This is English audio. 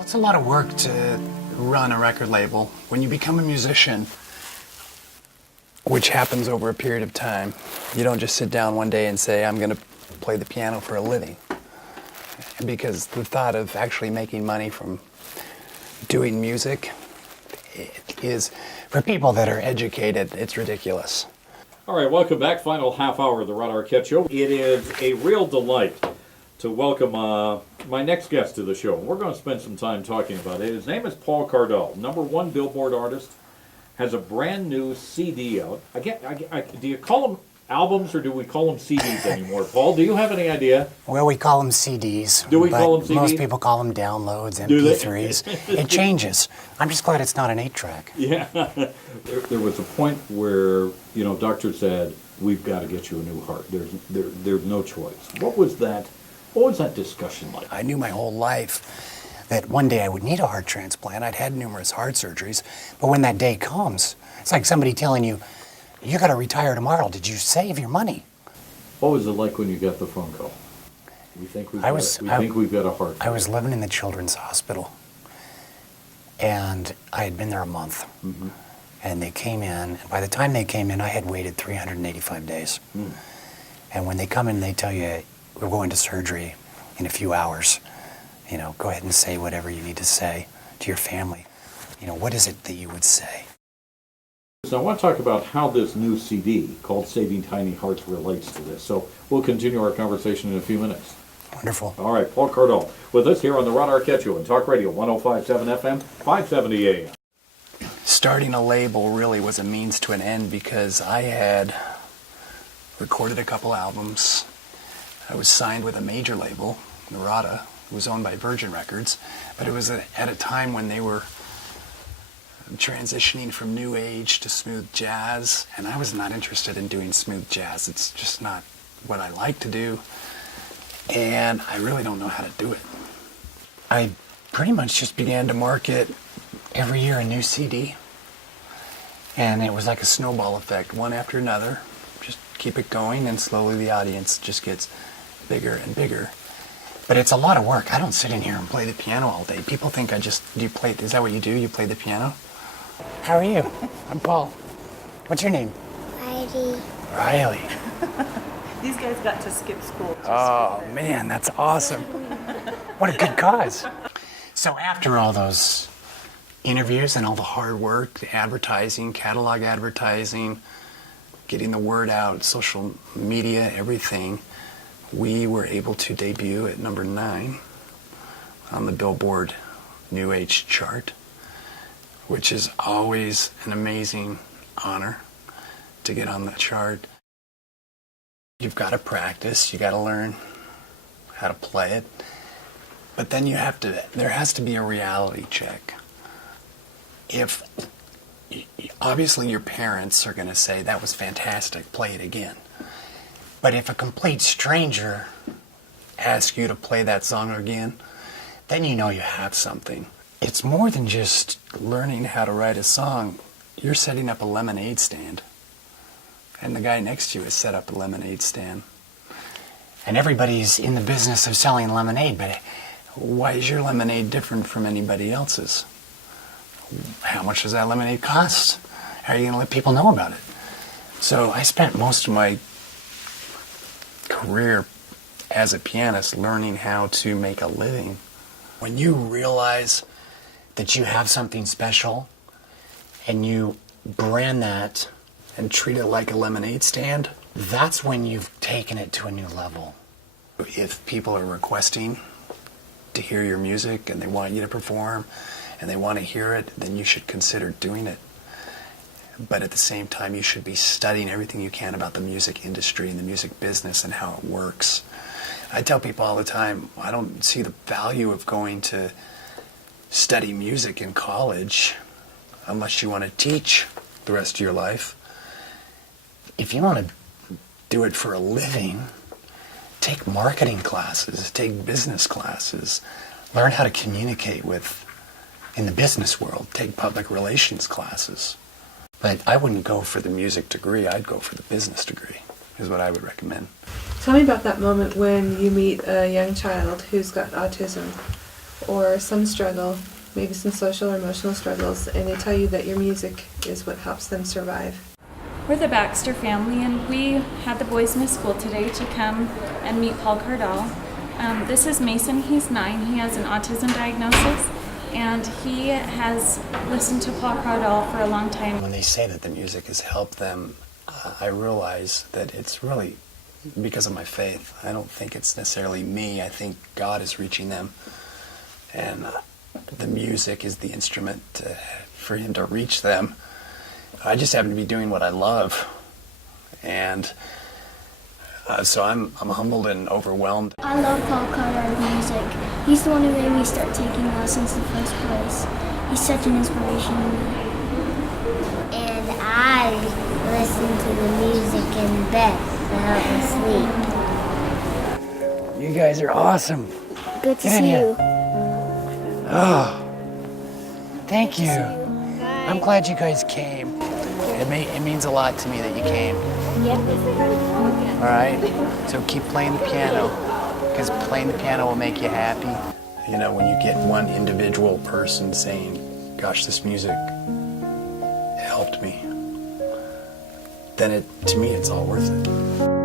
Well, it's a lot of work to run a record label. When you become a musician, which happens over a period of time, you don't just sit down one day and say, I'm going to play the piano for a living. Because the thought of actually making money from doing music is, for people that are educated, it's ridiculous. All right, welcome back. Final half hour of the Rod Arquette Show. It is a real delight to welcome my next guest to the show. We're going to spend some time talking about it. His name is Paul Cardall, #1 Billboard artist, has a brand new CD out. Do you call them albums or do we call them CDs anymore? Paul, do you have any idea? Well, we call them CDs. Do we call them CDs? Most people call them downloads, MP3s. It changes. I'm just glad it's not an 8-track. Yeah. There was a point where, doctor said, we've got to get you a new heart. There's no choice. What was that discussion like? I knew my whole life that one day I would need a heart transplant. I'd had numerous heart surgeries. But when that day comes, it's like somebody telling you, you got to retire tomorrow. Did you save your money? What was it like when you got the phone call? We think we've got a heart. I was living in the Children's Hospital, and I had been there a month. Mm-hmm. And they came in, and by the time they came in, I had waited 385 days. Mm. And when they come in, they tell you, we're going to surgery in a few hours. Go ahead and say whatever you need to say to your family. What is it that you would say? So I want to talk about how this new CD called Saving Tiny Hearts relates to this. So we'll continue our conversation in a few minutes. Wonderful. All right, Paul Cardall with us here on the Rod Arquette Show and Talk Radio 105.7 FM, 570 AM. Starting a label really was a means to an end because I had recorded a couple albums. I was signed with a major label, Narada, who was owned by Virgin Records, but it was at a time when they were transitioning from new age to smooth jazz, and I was not interested in doing smooth jazz. It's just not what I like to do, and I really don't know how to do it. I pretty much just began to market every year a new CD, and it was like a snowball effect, one after another. Just keep it going, and slowly the audience just gets bigger and bigger. But it's a lot of work. I don't sit in here and play the piano all day. People think is that what you do? You play the piano? How are you? I'm Paul. What's your name? Riley. These guys got to skip school. Oh, man, that's awesome. What a good cause. So after all those Interviews and all the hard work, the advertising, catalog advertising, getting the word out, social media, everything, we were able to debut at #9 on the Billboard New Age chart, which is always an amazing honor to get on that chart. You've got to practice, you got to learn how to play it, but then there has to be a reality check. If, obviously your parents are going to say, that was fantastic, play it again. But if a complete stranger asks you to play that song again, then you know you have something. It's more than just learning how to write a song. You're setting up a lemonade stand, and the guy next to you has set up a lemonade stand. And everybody's in the business of selling lemonade, but why is your lemonade different from anybody else's? How much does that lemonade cost? How are you going to let people know about it? So I spent most of my career as a pianist learning how to make a living. When you realize that you have something special and you brand that and treat it like a lemonade stand, that's when you've taken it to a new level. If people are requesting to hear your music and they want you to perform and they want to hear it, then you should consider doing it. But at the same time, you should be studying everything you can about the music industry and the music business and how it works. I tell people all the time, I don't see the value of going to study music in college unless you want to teach the rest of your life. If you want to do it for a living, take marketing classes, take business classes, learn how to communicate in the business world, take public relations classes. But I wouldn't go for the music degree, I'd go for the business degree, is what I would recommend. Tell me about that moment when you meet a young child who's got autism. or some struggle, maybe some social or emotional struggles, and they tell you that your music is what helps them survive. We're the Baxter family, and we had the boys miss school today to come and meet Paul Cardall. This is Mason. He's 9. He has an autism diagnosis, and he has listened to Paul Cardall for a long time. When they say that the music has helped them, I realize that it's really because of my faith. I don't think it's necessarily me. I think God is reaching them, and the music is the instrument for Him to reach them. I just happen to be doing what I love, and so I'm humbled and overwhelmed. I love Paul Cardall's music. He's the one who made me start taking lessons in the first place. He's such an inspiration to me. And I listen to the music in bed to help me sleep. You guys are awesome. Good to Get in see here. you. Oh, thank you. I'm glad you guys came. It means a lot to me that you came. All right? So keep playing the piano, because playing the piano will make you happy. You know, when you get one individual person saying, gosh, this music helped me, then to me it's all worth it.